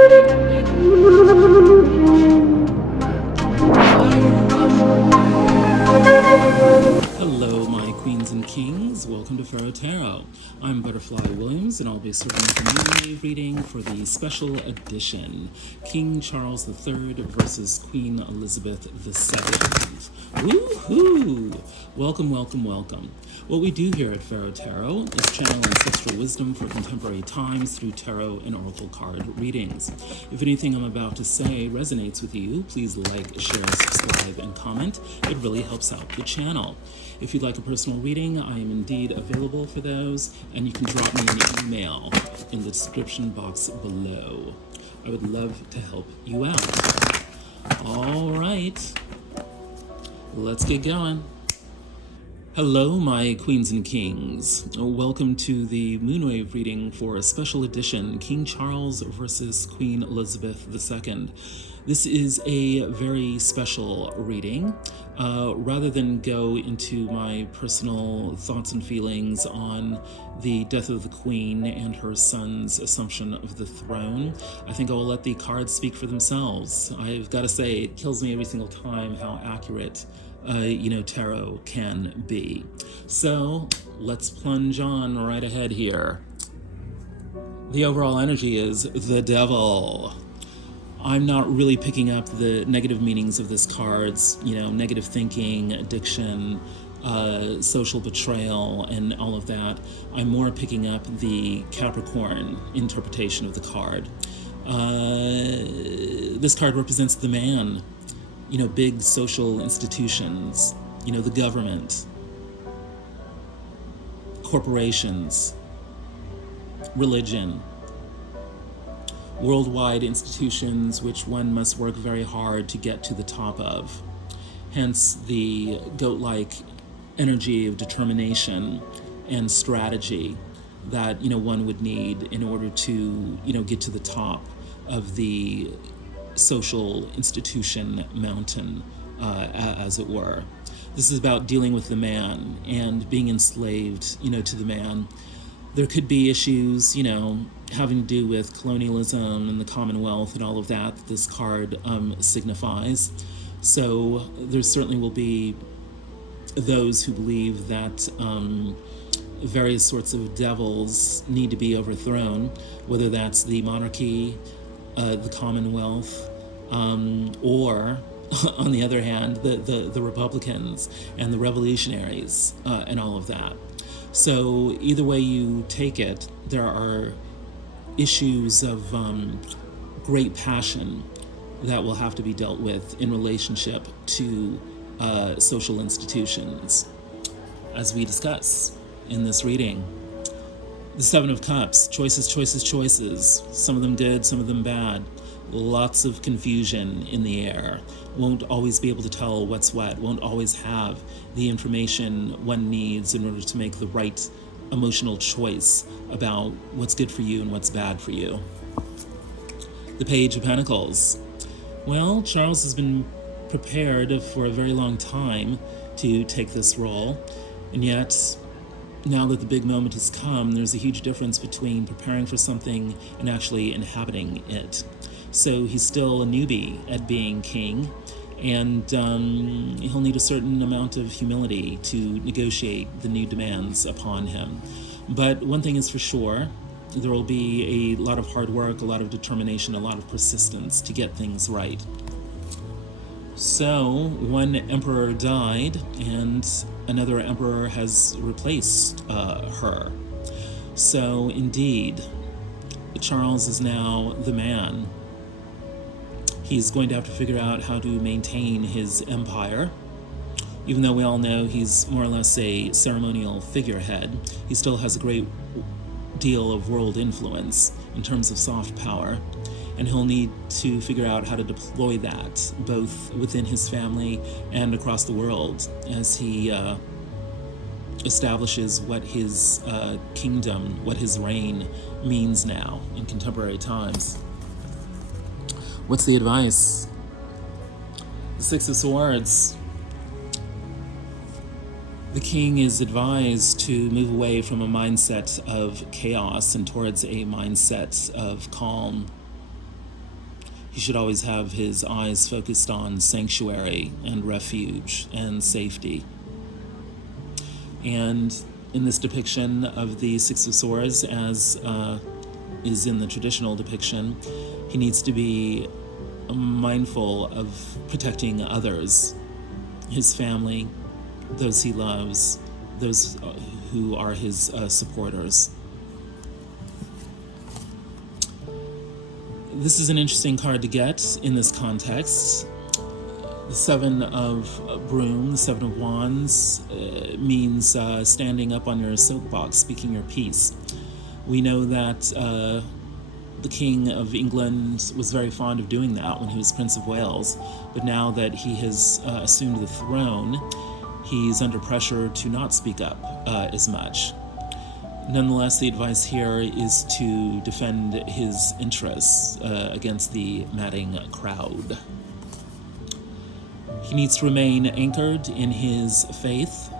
Hello, my queens and kings. Welcome to Pharaoh Tarot. I'm Butterfly Williams, and I'll be serving up a moonwave reading for the special edition, King Charles III versus Queen Elizabeth II. Woohoo! Welcome, welcome, welcome. What we do here at Pharaoh Tarot is channel ancestral wisdom for contemporary times through tarot and oracle card readings. If anything I'm about to say resonates with you, please like, share, subscribe, and comment. It really helps out the channel. If you'd like a personal reading, I am indeed available for those, and you can drop me an email in the description box below. I would love to help you out. All right, let's get going. Hello, my queens and kings. Welcome to the moonwave reading for a special edition, King Charles versus Queen Elizabeth II. This is a very special reading. Rather than go into my personal thoughts and feelings on the death of the Queen and her son's assumption of the throne, I think I will let the cards speak for themselves. I've got to say, it kills me every single time how accurate tarot can be. So let's plunge on right ahead here. The overall energy is the devil. I'm not really picking up the negative meanings of this card's, negative thinking, addiction, social betrayal, and all of that. I'm more picking up the Capricorn interpretation of the card. This card represents the man, big social institutions, the government, corporations, religion, worldwide institutions which one must work very hard to get to the top of. Hence the goat-like energy of determination and strategy that one would need in order to get to the top of the social institution mountain, as it were. This is about dealing with the man and being enslaved, to the man. There could be issues, having to do with colonialism and the Commonwealth and all of that this card signifies. So there certainly will be those who believe that various sorts of devils need to be overthrown, whether that's the monarchy, the Commonwealth, or on the other hand, the Republicans and the revolutionaries and all of that. So either way you take it, there are issues of great passion that will have to be dealt with in relationship to social institutions, as we discuss in this reading. The Seven of Cups, choices, choices, choices. Some of them good, some of them bad. Lots of confusion in the air. Won't always be able to tell what's what. Won't always have the information one needs in order to make the right emotional choice about what's good for you and what's bad for you. The Page of Pentacles. Well, Charles has been prepared for a very long time to take this role, and yet now that the big moment has come, there's a huge difference between preparing for something and actually inhabiting it. So he's still a newbie at being king, and he'll need a certain amount of humility to negotiate the new demands upon him. But one thing is for sure, there will be a lot of hard work, a lot of determination, a lot of persistence to get things right. So one emperor died, and another emperor has replaced her. So indeed, Charles is now the man. He's going to have to figure out how to maintain his empire. Even though we all know he's more or less a ceremonial figurehead, he still has a great deal of world influence in terms of soft power. And he'll need to figure out how to deploy that, both within his family and across the world, as he establishes what his kingdom, what his reign means now in contemporary times. What's the advice? The Six of Swords. The king is advised to move away from a mindset of chaos and towards a mindset of calm he should always have his eyes focused on sanctuary and refuge and safety. And in this depiction of the Six of Swords, as is in the traditional depiction, he needs to be mindful of protecting others, his family, those he loves, those who are his supporters. This is an interesting card to get in this context. The Seven of Broom, the Seven of Wands, means standing up on your soapbox, speaking your piece. We know that the King of England was very fond of doing that when he was Prince of Wales, but now that he has assumed the throne, he's under pressure to not speak up as much. Nonetheless, the advice here is to defend his interests against the madding crowd. He needs to remain anchored in his faith.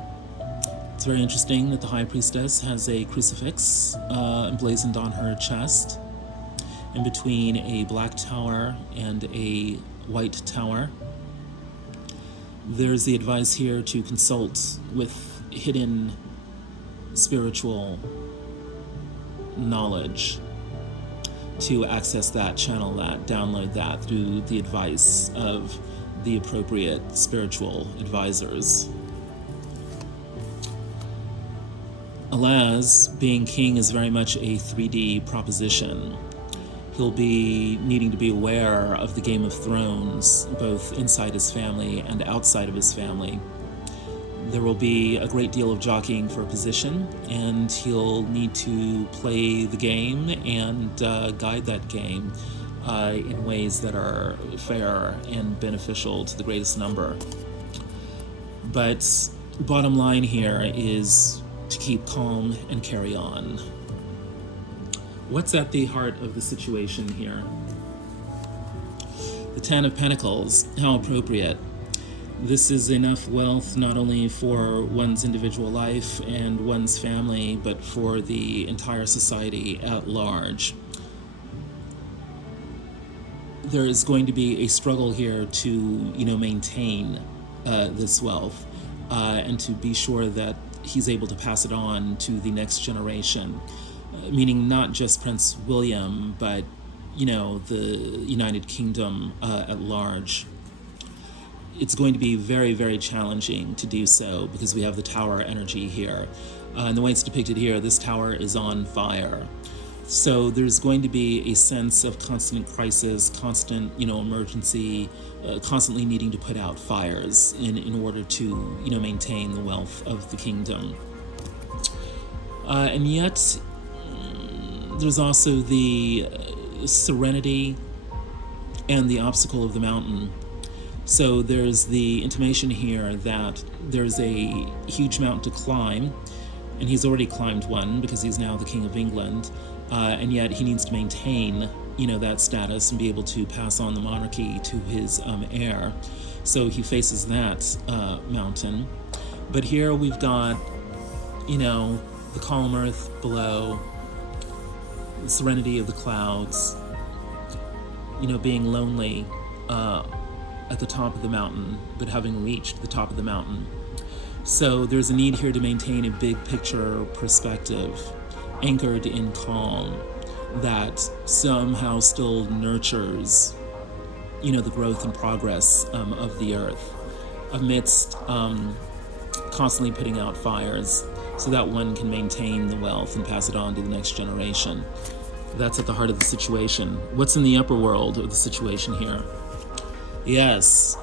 It's very interesting that the High Priestess has a crucifix emblazoned on her chest, in between a black tower and a white tower. There's the advice here to consult with hidden spiritual knowledge, to access that, channel that, download that through the advice of the appropriate spiritual advisors. Alas, being king is very much a 3D proposition. He'll be needing to be aware of the Game of Thrones, both inside his family and outside of his family. There will be a great deal of jockeying for position, and he'll need to play the game and guide that game in ways that are fair and beneficial to the greatest number. But bottom line here is to keep calm and carry on. What's at the heart of the situation here? The Ten of Pentacles, how appropriate. This is enough wealth not only for one's individual life and one's family, but for the entire society at large. There is going to be a struggle here to, maintain this wealth and to be sure that he's able to pass it on to the next generation, meaning not just Prince William, but, the United Kingdom at large. It's going to be very, very challenging to do so because we have the tower energy here. And the way it's depicted here, this tower is on fire. So there's going to be a sense of constant crisis, constant, emergency, constantly needing to put out fires in order to, maintain the wealth of the kingdom. And yet, there's also the serenity and the obstacle of the mountain. So there's the intimation here that there's a huge mountain to climb, and he's already climbed one because he's now the King of England, and yet he needs to maintain, that status and be able to pass on the monarchy to his heir. So he faces that mountain. But here we've got, the calm earth below, the serenity of the clouds, being lonely at the top of the mountain, but having reached the top of the mountain. So there's a need here to maintain a big picture perspective, anchored in calm, that somehow still nurtures, the growth and progress of the earth, amidst constantly putting out fires, so that one can maintain the wealth and pass it on to the next generation. That's at the heart of the situation. What's in the upper world of the situation here? Yes,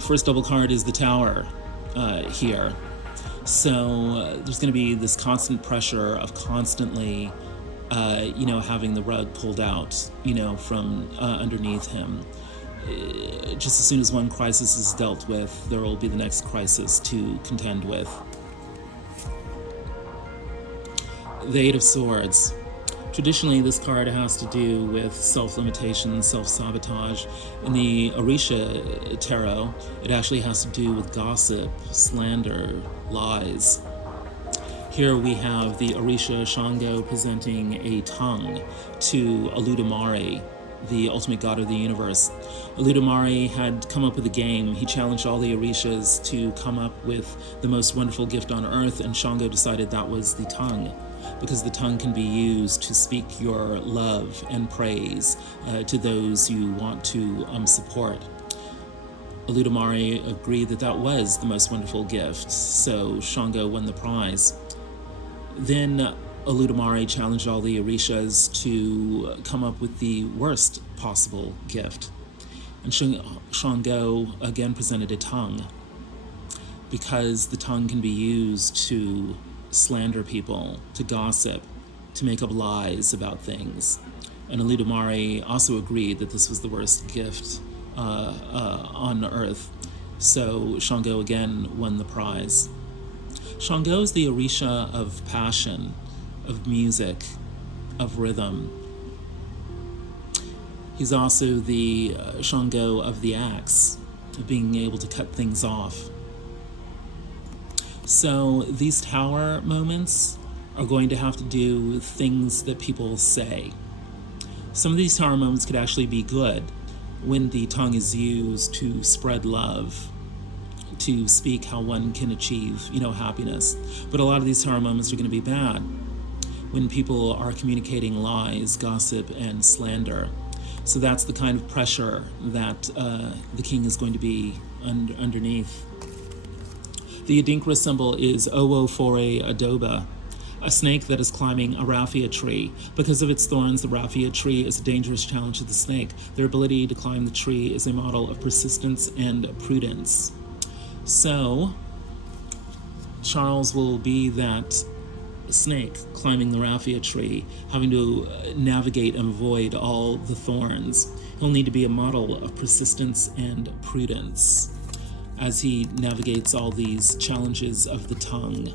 first double card is the Tower here. So there's going to be this constant pressure of constantly, having the rug pulled out, from underneath him. Just as soon as one crisis is dealt with, there will be the next crisis to contend with. The Eight of Swords. Traditionally, this card has to do with self-limitation, self-sabotage. In the Orisha Tarot, it actually has to do with gossip, slander, lies. Here we have the Orisha Shango presenting a tongue to Oludumare, the ultimate god of the universe. Oludumare had come up with a game. He challenged all the Orishas to come up with the most wonderful gift on earth, and Shango decided that was the tongue, because the tongue can be used to speak your love and praise to those you want to support. Oludumare agreed that that was the most wonderful gift, so Shango won the prize. Then Oludumare challenged all the Orishas to come up with the worst possible gift. And Shango again presented a tongue, because the tongue can be used to slander people, to gossip, to make up lies about things. And Oludumare also agreed that this was the worst gift on earth. So Shango again won the prize. Shango is the Orisha of passion, of music, of rhythm. He's also the Shango of the axe, of being able to cut things off. So these tower moments are going to have to do with things that people say. Some of these tower moments could actually be good when the tongue is used to spread love, to speak how one can achieve, happiness. But a lot of these tower moments are going to be bad when people are communicating lies, gossip, and slander. So that's the kind of pressure that the king is going to be underneath. The Adinkra symbol is Owofore Adoba, a snake that is climbing a raffia tree. Because of its thorns, the raffia tree is a dangerous challenge to the snake. Their ability to climb the tree is a model of persistence and prudence. So, Charles will be that snake climbing the raffia tree, having to navigate and avoid all the thorns. He'll need to be a model of persistence and prudence as he navigates all these challenges of the tongue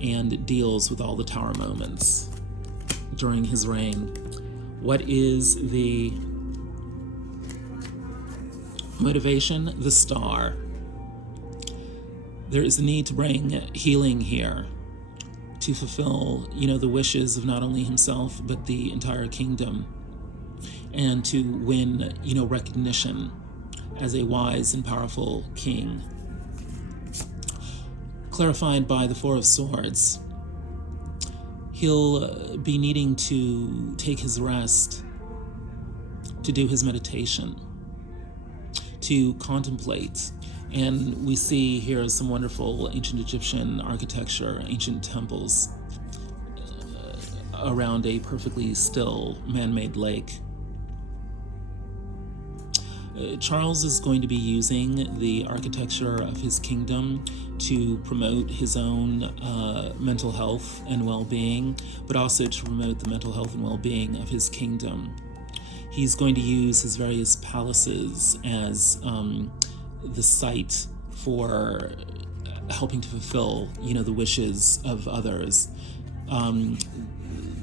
and deals with all the tower moments during his reign. What is the motivation? The star. There is a need to bring healing here, to fulfill, the wishes of not only himself, but the entire kingdom, and to win, recognition as a wise and powerful king. Clarified by the Four of Swords, he'll be needing to take his rest, to do his meditation, to contemplate. And we see here some wonderful ancient Egyptian architecture, ancient temples around a perfectly still man-made lake. Charles is going to be using the architecture of his kingdom to promote his own mental health and well-being, but also to promote the mental health and well-being of his kingdom. He's going to use his various palaces as the site for helping to fulfill, the wishes of others.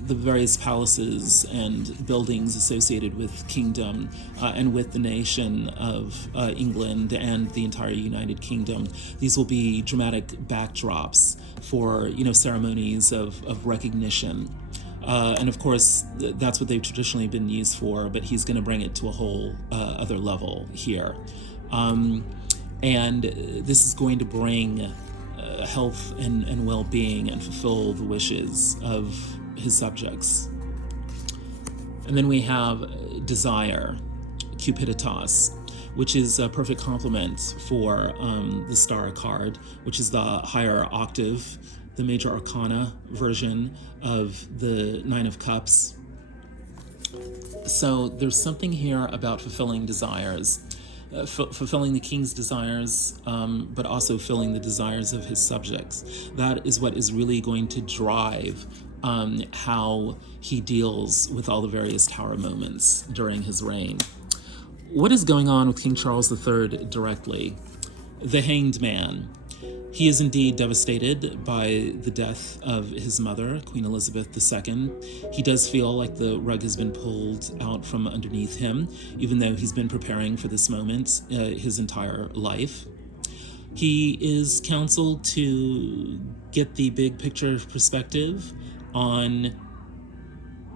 The various palaces and buildings associated with kingdom and with the nation of England and the entire United Kingdom. These will be dramatic backdrops for, ceremonies of recognition. And of course, that's what they've traditionally been used for, but he's going to bring it to a whole other level here. And this is going to bring health and well-being and fulfill the wishes of his subjects. And then we have desire, cupiditas, which is a perfect complement for the star card, which is the higher octave, the major arcana version of the Nine of Cups. So there's something here about fulfilling desires, fulfilling the king's desires, but also filling the desires of his subjects. That is what is really going to drive how he deals with all the various tower moments during his reign. What is going on with King Charles III directly? The Hanged Man. He is indeed devastated by the death of his mother, Queen Elizabeth II. He does feel like the rug has been pulled out from underneath him, even though he's been preparing for this moment his entire life. He is counseled to get the big picture perspective on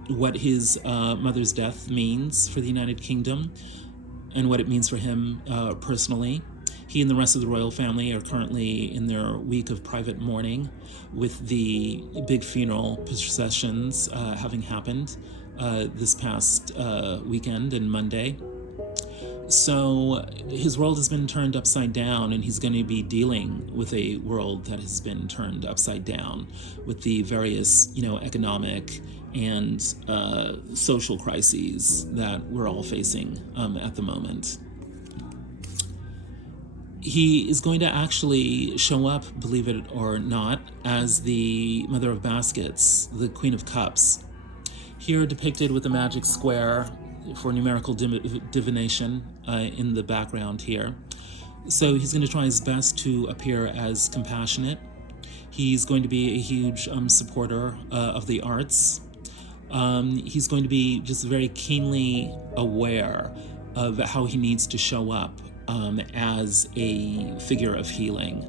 what his mother's death means for the United Kingdom and what it means for him personally. He and the rest of the royal family are currently in their week of private mourning, with the big funeral processions having happened this past weekend and Monday. So his world has been turned upside down, and he's going to be dealing with a world that has been turned upside down with the various, economic and social crises that we're all facing at the moment. He is going to actually show up, believe it or not, as the Mother of Baskets, the Queen of Cups. Here depicted with a magic square for numerical divination in the background here. So he's going to try his best to appear as compassionate. He's going to be a huge supporter of the arts. He's going to be just very keenly aware of how he needs to show up as a figure of healing.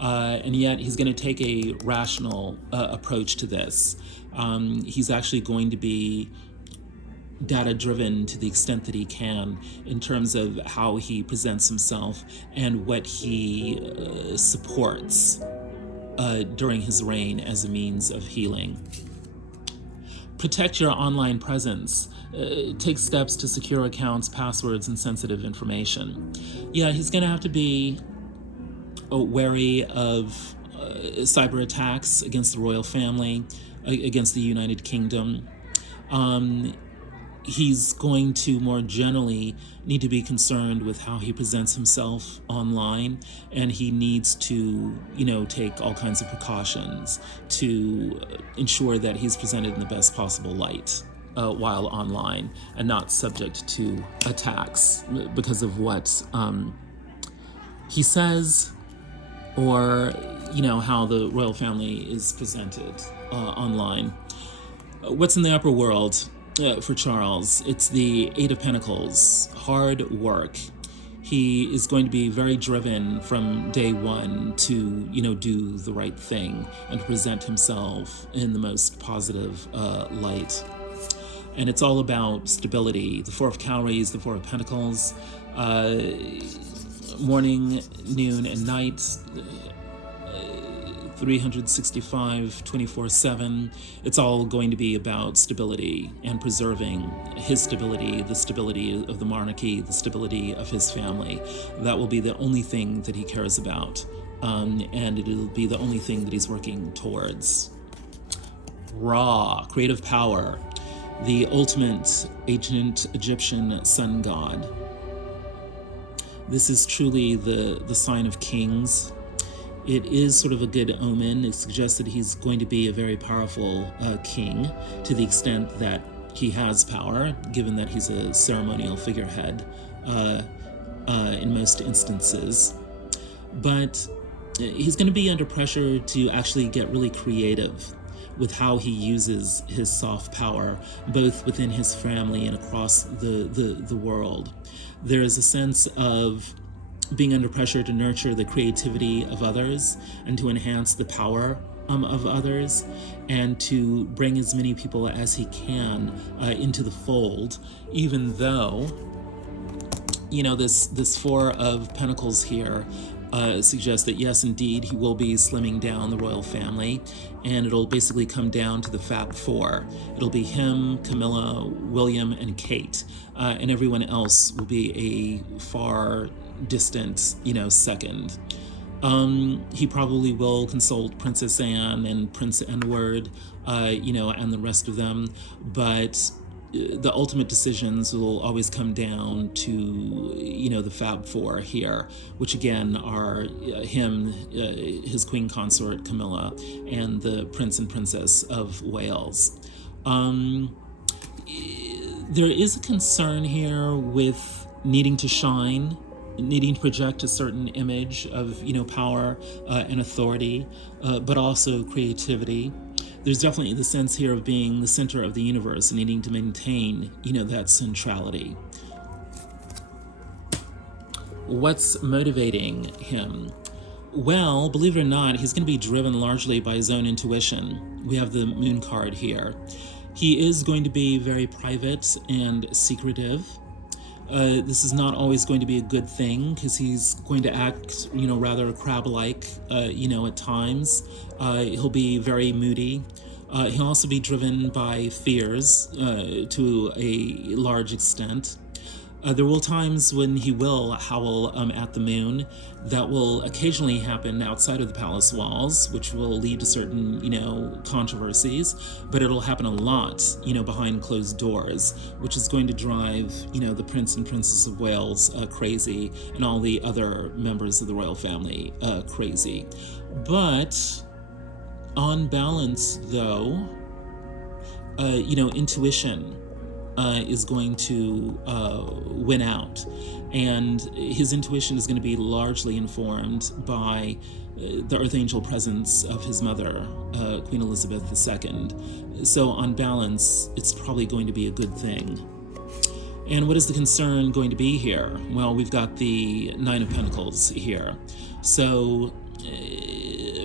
And yet he's going to take a rational approach to this. He's actually going to be data-driven to the extent that he can in terms of how he presents himself and what he supports during his reign as a means of healing. Protect your online presence. Take steps to secure accounts, passwords, and sensitive information. Yeah, he's going to have to be wary of cyber attacks against the royal family, against the United Kingdom. He's going to more generally need to be concerned with how he presents himself online, and he needs to, take all kinds of precautions to ensure that he's presented in the best possible light while online and not subject to attacks because of what he says or, how the royal family is presented online. What's in the upper world? For Charles, it's the Eight of Pentacles, hard work. He is going to be very driven from day one to, do the right thing and to present himself in the most positive light. And it's all about stability. The Four of Cowries, the Four of Pentacles, morning, noon, and night, 365, 24/7. It's all going to be about stability and preserving his stability, the stability of the monarchy, the stability of his family. That will be the only thing that he cares about, and it'll be the only thing that he's working towards. Ra, creative power, the ultimate ancient Egyptian sun god. This is truly the sign of kings. It is sort of a good omen. It suggests that he's going to be a very powerful king to the extent that he has power, given that he's a ceremonial figurehead in most instances. But he's going to be under pressure to actually get really creative with how he uses his soft power, both within his family and across the world. There is a sense of being under pressure to nurture the creativity of others and to enhance the power of others, and to bring as many people as he can into the fold, even though, this Four of Pentacles here suggests that yes, indeed, he will be slimming down the royal family, and it'll basically come down to the Fab Four. It'll be him, Camilla, William, and Kate, and everyone else will be a far distant, second. He probably will consult Princess Anne and Prince Edward, and the rest of them, but the ultimate decisions will always come down to, the Fab Four here, which again are him, his queen consort Camilla, and the Prince and Princess of Wales. There is a concern here with needing to shine, needing to project a certain image of, power and authority, but also creativity. There's definitely the sense here of being the center of the universe and needing to maintain, that centrality. What's motivating him? Well, believe it or not, he's going to be driven largely by his own intuition. We have the Moon card here. He is going to be very private and secretive. This is not always going to be a good thing because he's going to act, rather crab-like, at times. He'll be very moody. He'll also be driven by fears to a large extent. There will times when he will howl at the moon. That will occasionally happen outside of the palace walls, which will lead to certain, controversies, but it'll happen a lot, behind closed doors, which is going to drive, the Prince and Princess of Wales crazy, and all the other members of the royal family crazy. But on balance, though, intuition is going to win out. And his intuition is going to be largely informed by the Earth Angel presence of his mother, Queen Elizabeth II. So on balance, it's probably going to be a good thing. And what is the concern going to be here? Well, we've got the Nine of Pentacles here. So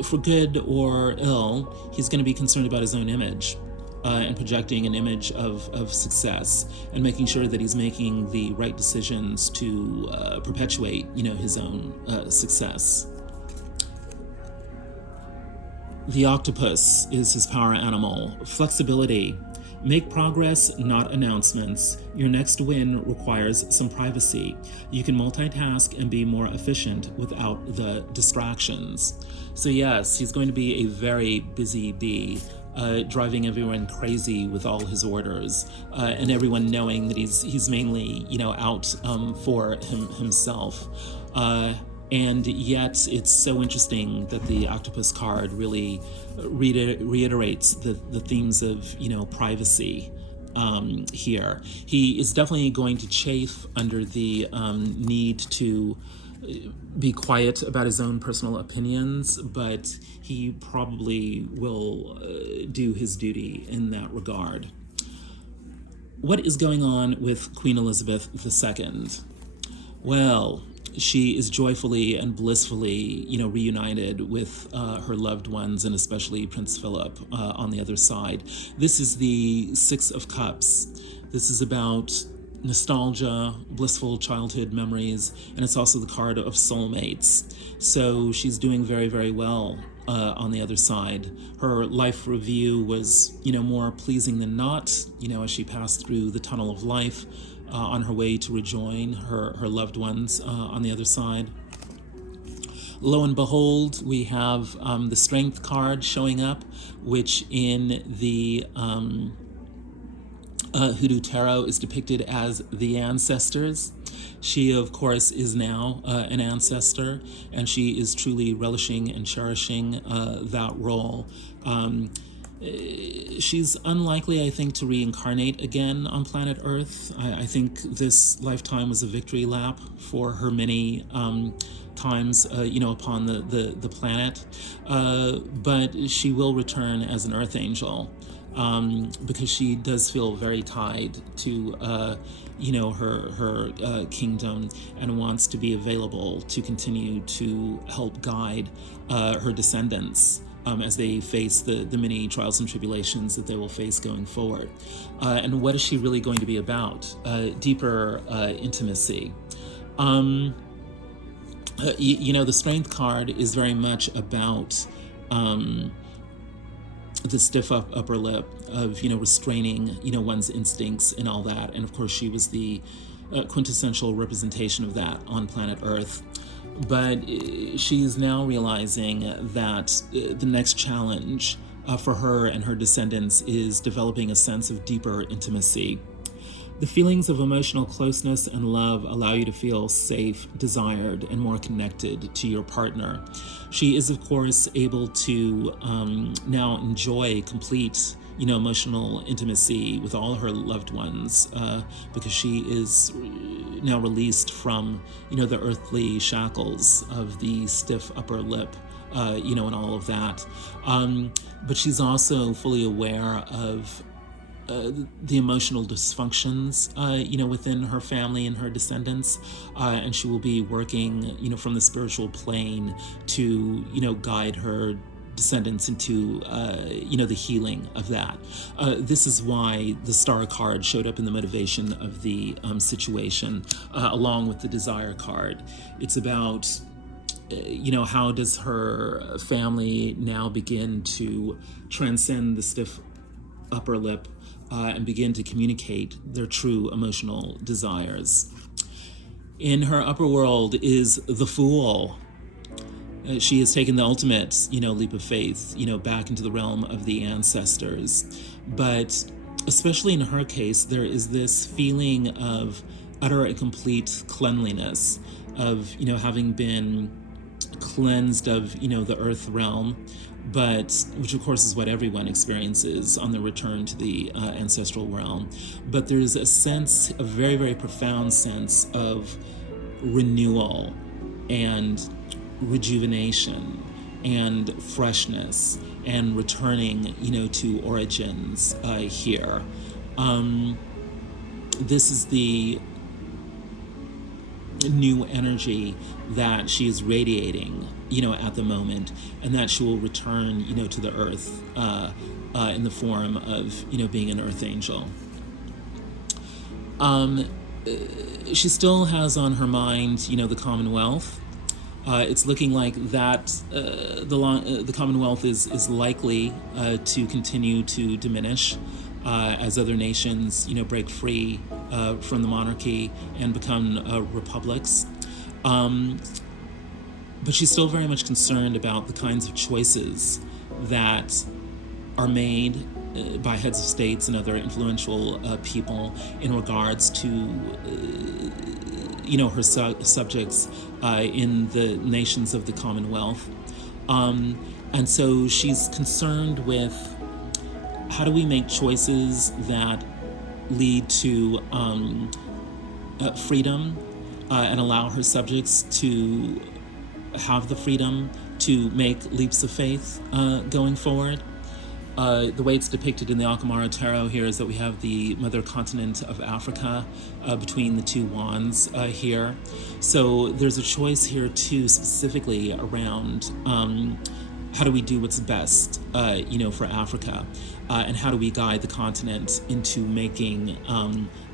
for good or ill, he's going to be concerned about his own image. And projecting an image of success, and making sure that he's making the right decisions to perpetuate, his own success. The octopus is his power animal. Flexibility. Make progress, not announcements. Your next win requires some privacy. You can multitask and be more efficient without the distractions. So yes, he's going to be a very busy bee. Driving everyone crazy with all his orders, and everyone knowing that he's mainly, out for himself. And yet it's so interesting that the octopus card really reiterates the themes of, privacy here. He is definitely going to chafe under the need to be quiet about his own personal opinions, but he probably will do his duty in that regard. What is going on with Queen Elizabeth II? Well, she is joyfully and blissfully, reunited with her loved ones, and especially Prince Philip on the other side. This is the Six of Cups. This is about nostalgia, blissful childhood memories, and it's also the card of soulmates. So she's doing very, very well on the other side. Her life review was, more pleasing than not, as she passed through the tunnel of life on her way to rejoin her loved ones on the other side. Lo and behold, we have the Strength card showing up, which in the Hoodoo Tarot is depicted as the Ancestors. She, of course, is now an ancestor, and she is truly relishing and cherishing that role. She's unlikely, I think, to reincarnate again on planet Earth. I think this lifetime was a victory lap for her many times, upon the planet. But she will return as an Earth Angel. Because she does feel very tied to, her kingdom, and wants to be available to continue to help guide her descendants as they face the many trials and tribulations that they will face going forward. And what is she really going to be about? Deeper intimacy. The Strength card is very much about the stiff upper lip of, restraining, one's instincts and all that. And of course, she was the quintessential representation of that on planet Earth. But she's now realizing that the next challenge for her and her descendants is developing a sense of deeper intimacy. The feelings of emotional closeness and love allow you to feel safe, desired, and more connected to your partner. She is, of course, able to now enjoy complete, emotional intimacy with all her loved ones because she is now released from, the earthly shackles of the stiff upper lip, and all of that. But she's also fully aware of the emotional dysfunctions, within her family and her descendants, and she will be working, from the spiritual plane to, guide her descendants into, the healing of that. This is why the Star card showed up in the motivation of the situation, along with the Desire card. It's about, how does her family now begin to transcend the stiff upper lip and begin to communicate their true emotional desires. In her upper world is the Fool. She has taken the ultimate, leap of faith, back into the realm of the ancestors. But especially in her case, there is this feeling of utter and complete cleanliness, of, having been cleansed of, the earth realm, but which of course is what everyone experiences on the return to the ancestral realm. But there's a sense, a very, very profound sense of renewal and rejuvenation and freshness and returning, to origins here. This is the new energy that she is radiating, at the moment, and that she will return, to the earth in the form of, being an earth angel. She still has on her mind, the Commonwealth. It's looking like that the Commonwealth is likely to continue to diminish as other nations, break free from the monarchy and become republics. But she's still very much concerned about the kinds of choices that are made by heads of states and other influential people in regards to her subjects in the nations of the Commonwealth. And so she's concerned with, how do we make choices that lead to freedom and allow her subjects to have the freedom to make leaps of faith going forward? The way it's depicted in the Akamara Tarot here is that we have the mother continent of Africa between the two wands here. So there's a choice here too, specifically around how do we do what's best, for Africa, and how do we guide the continent into making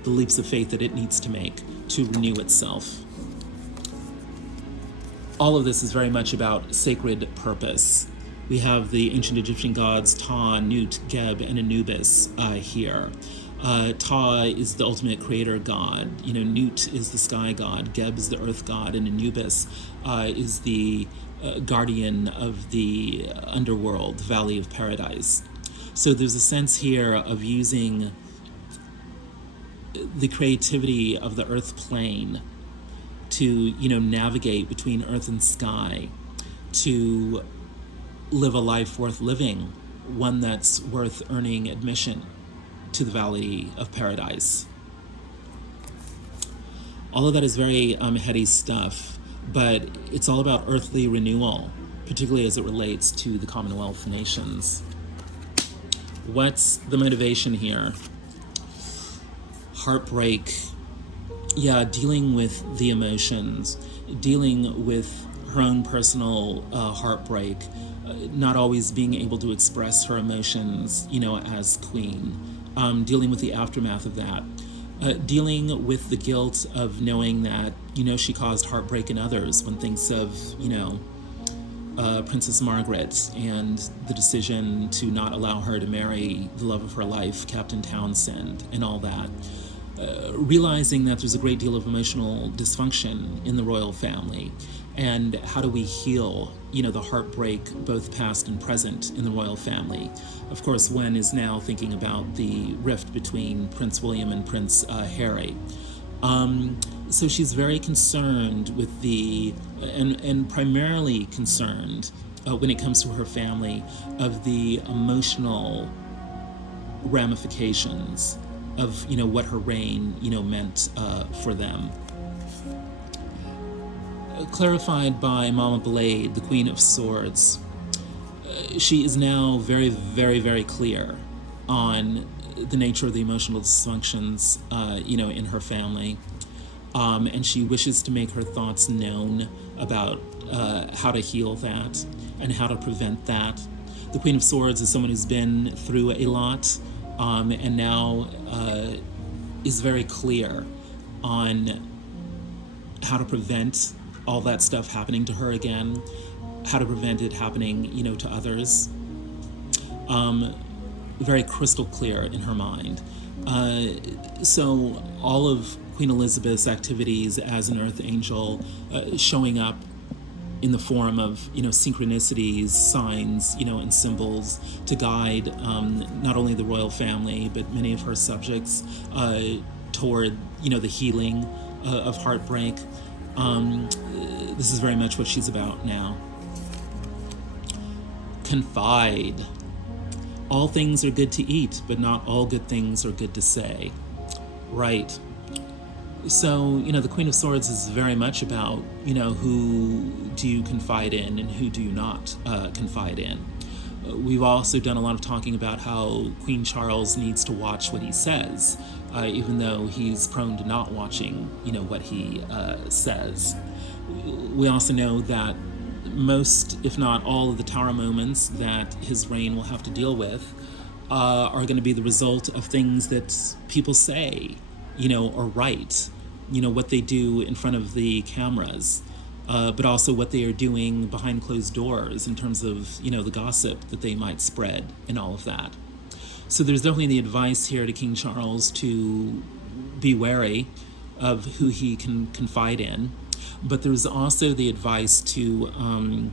the leaps of faith that it needs to make to renew itself. All of this is very much about sacred purpose. We have the ancient Egyptian gods Ta, Nut, Geb, and Anubis here. Ta is the ultimate creator god. Nut is the sky god. Geb is the earth god, and Anubis is the guardian of the underworld, the Valley of Paradise. So there's a sense here of using the creativity of the earth plane to, navigate between earth and sky, to live a life worth living, one that's worth earning admission to the Valley of Paradise. All of that is very heady stuff, but it's all about earthly renewal, particularly as it relates to the Commonwealth nations. What's the motivation here? Heartbreak. Yeah, dealing with the emotions, dealing with her own personal heartbreak, not always being able to express her emotions, as queen, dealing with the aftermath of that, dealing with the guilt of knowing that, she caused heartbreak in others. One thinks of, Princess Margaret and the decision to not allow her to marry the love of her life, Captain Townsend, and all that. Realizing that there's a great deal of emotional dysfunction in the royal family, and how do we heal, the heartbreak, both past and present, in the royal family. Of course, Wen is now thinking about the rift between Prince William and Prince Harry. So she's very concerned with and primarily concerned when it comes to her family, of the emotional ramifications of, what her reign, meant for them. Clarified by Mama Blade, the Queen of Swords, she is now very, very, very clear on the nature of the emotional dysfunctions, in her family. And she wishes to make her thoughts known about how to heal that, and how to prevent that. The Queen of Swords is someone who's been through a lot, and now is very clear on how to prevent all that stuff happening to her again, how to prevent it happening, to others. Very crystal clear in her mind. So all of Queen Elizabeth's activities as an Earth Angel, showing up in the form of, synchronicities, signs, and symbols to guide not only the royal family, but many of her subjects toward, the healing of heartbreak. This is very much what she's about now. Confide. All things are good to eat, but not all good things are good to say. Right. So, the Queen of Swords is very much about, who do you confide in and who do you not confide in. We've also done a lot of talking about how Queen Charles needs to watch what he says, even though he's prone to not watching, what he says. We also know that most, if not all, of the tower moments that his reign will have to deal with are going to be the result of things that people say, or write, what they do in front of the cameras, but also what they are doing behind closed doors in terms of, the gossip that they might spread and all of that. So there's definitely the advice here to King Charles to be wary of who he can confide in. But there's also the advice to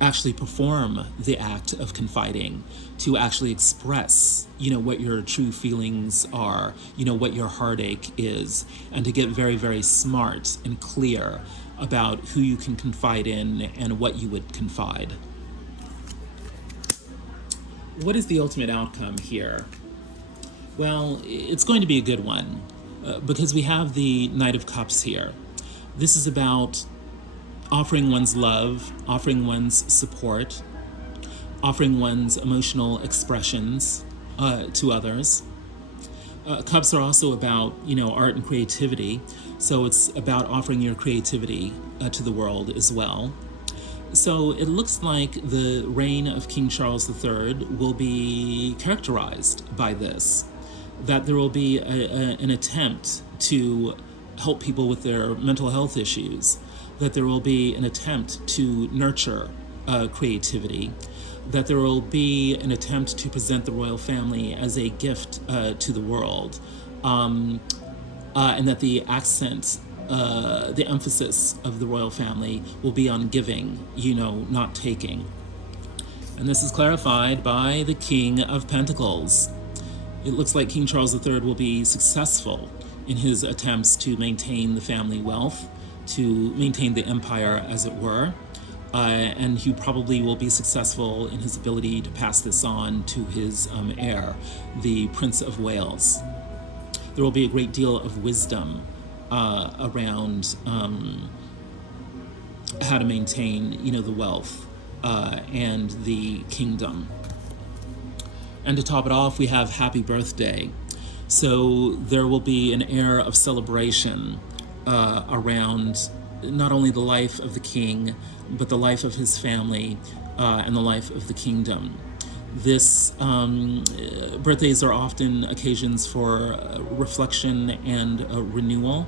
actually perform the act of confiding, to actually express, what your true feelings are, what your heartache is, and to get very, very smart and clear about who you can confide in and what you would confide. What is the ultimate outcome here? Well, it's going to be a good one because we have the Knight of Cups here. This is about offering one's love, offering one's support, offering one's emotional expressions to others. Cups are also about, art and creativity. So it's about offering your creativity to the world as well. So it looks like the reign of King Charles III will be characterized by this, that there will be an attempt to help people with their mental health issues, that there will be an attempt to nurture creativity, that there will be an attempt to present the royal family as a gift to the world, and that the accent, the emphasis of the royal family will be on giving, not taking. And this is clarified by the King of Pentacles. It looks like King Charles III will be successful in his attempts to maintain the family wealth, to maintain the empire, as it were, and he probably will be successful in his ability to pass this on to his heir, the Prince of Wales. There will be a great deal of wisdom around how to maintain, the wealth and the kingdom. And to top it off, we have Happy Birthday. So there will be an air of celebration around not only the life of the king, but the life of his family and the life of the kingdom. Birthdays are often occasions for reflection and renewal.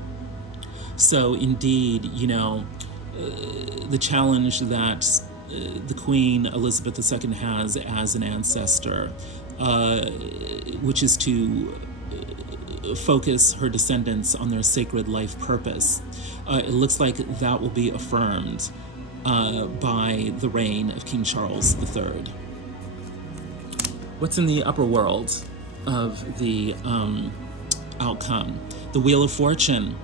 So indeed, the challenge that the Queen Elizabeth II has as an ancestor, which is to focus her descendants on their sacred life purpose. It looks like that will be affirmed by the reign of King Charles III. What's in the upper world of the outcome? The Wheel of Fortune.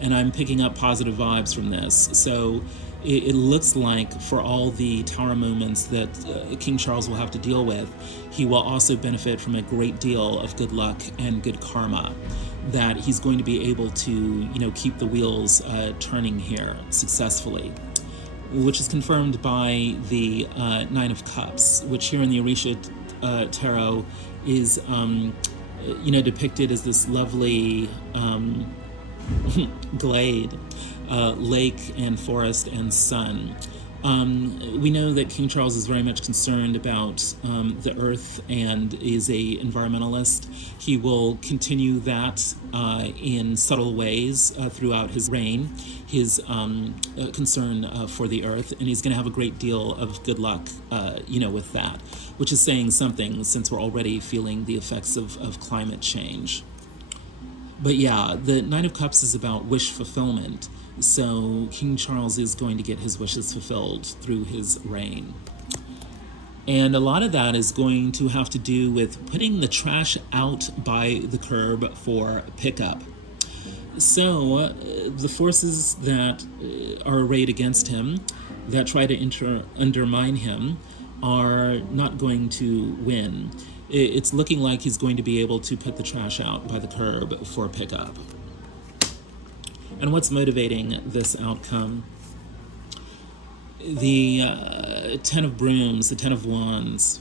And I'm picking up positive vibes from this. So it looks like for all the tower moments that King Charles will have to deal with, he will also benefit from a great deal of good luck and good karma, that he's going to be able to, keep the wheels turning here successfully, which is confirmed by the Nine of Cups, which here in the Orisha Tarot is, depicted as this lovely glade, lake and forest and sun. We know that King Charles is very much concerned about the earth and is a environmentalist. He will continue that in subtle ways throughout his reign, his concern for the earth, and he's going to have a great deal of good luck, with that, which is saying something since we're already feeling the effects of climate change. But yeah, the Nine of Cups is about wish fulfillment. So King Charles is going to get his wishes fulfilled through his reign. And a lot of that is going to have to do with putting the trash out by the curb for pickup. So the forces that are arrayed against him, that try to undermine him, are not going to win. It's looking like he's going to be able to put the trash out by the curb for pickup. And what's motivating this outcome? The Ten of Brooms, the Ten of Wands.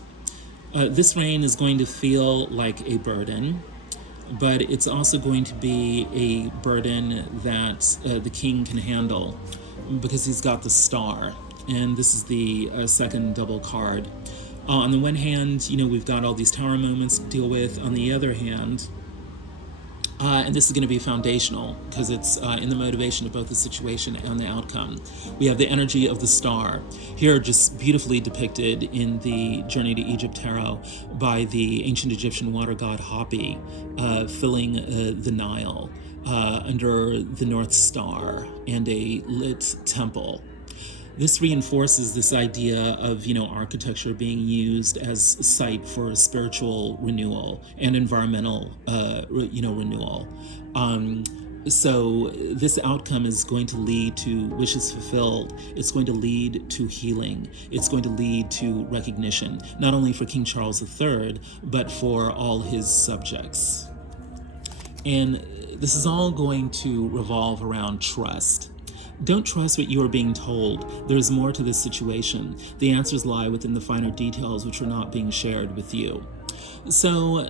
This reign is going to feel like a burden, but it's also going to be a burden that the king can handle because he's got the Star. And this is the second double card. On the one hand, we've got all these tower moments to deal with. On the other hand, and this is going to be foundational because it's in the motivation of both the situation and the outcome. We have the energy of the Star, here just beautifully depicted in the Journey to Egypt Tarot by the ancient Egyptian water god Hapi, filling the Nile under the North Star and a lit temple. This reinforces this idea of, architecture being used as a site for spiritual renewal and environmental, renewal. So this outcome is going to lead to wishes fulfilled. It's going to lead to healing. It's going to lead to recognition, not only for King Charles III, but for all his subjects. And this is all going to revolve around trust. Don't trust what you are being told. There is more to this situation. The answers lie within the finer details which are not being shared with you. So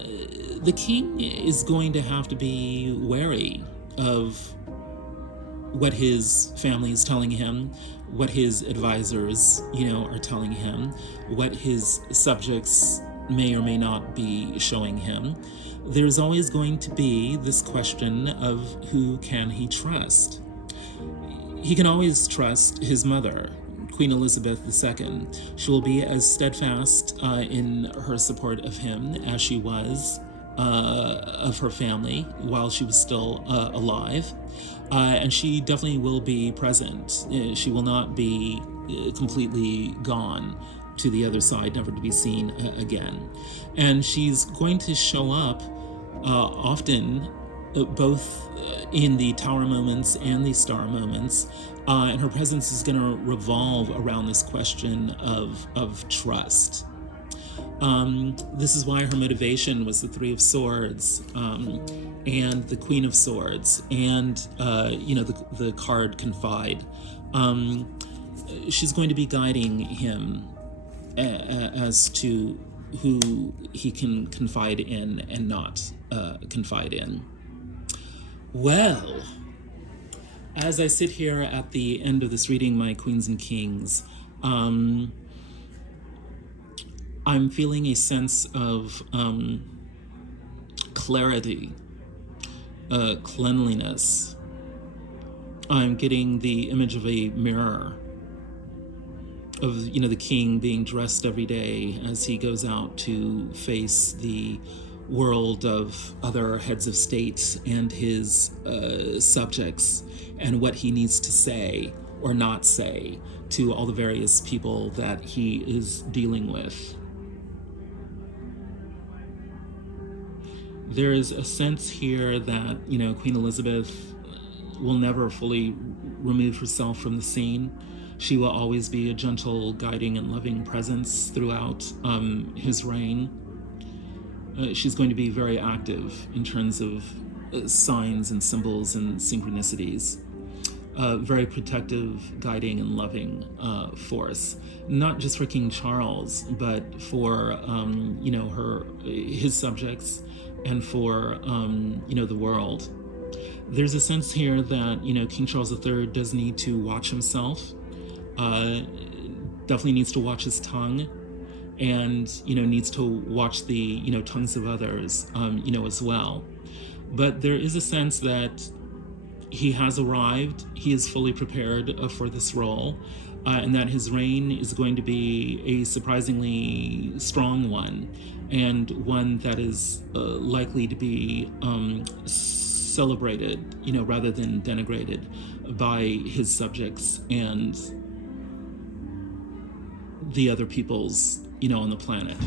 the king is going to have to be wary of what his family is telling him, what his advisors, are telling him, what his subjects may or may not be showing him. There's always going to be this question of who can he trust? He can always trust his mother, Queen Elizabeth II. She will be as steadfast in her support of him as she was of her family while she was still alive. And she definitely will be present. She will not be completely gone to the other side, never to be seen again. And she's going to show up often, both in the tower moments and the star moments, and her presence is going to revolve around this question of trust. This is why her motivation was the Three of Swords and the Queen of Swords and the card Confide. She's going to be guiding him as to who he can confide in and not confide in. Well, as I sit here at the end of this reading, my Queens and Kings, I'm feeling a sense of clarity, cleanliness. I'm getting the image of a mirror, of the king being dressed every day as he goes out to face the world of other heads of state and his subjects, and what he needs to say or not say to all the various people that he is dealing with. There is a sense here that, Queen Elizabeth will never fully remove herself from the scene. She will always be a gentle, guiding, and loving presence throughout his reign. She's going to be very active in terms of signs and symbols and synchronicities. Very protective, guiding, and loving force, not just for King Charles, but for his subjects and for the world. There's a sense here that King Charles III does need to watch himself. definitely needs to watch his tongue, and needs to watch the tongues of others, as well. But there is a sense that he has arrived. He is fully prepared for this role, and that his reign is going to be a surprisingly strong one, and one that is likely to be celebrated, rather than denigrated by his subjects and the other peoples, on the planet.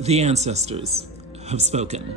The ancestors have spoken.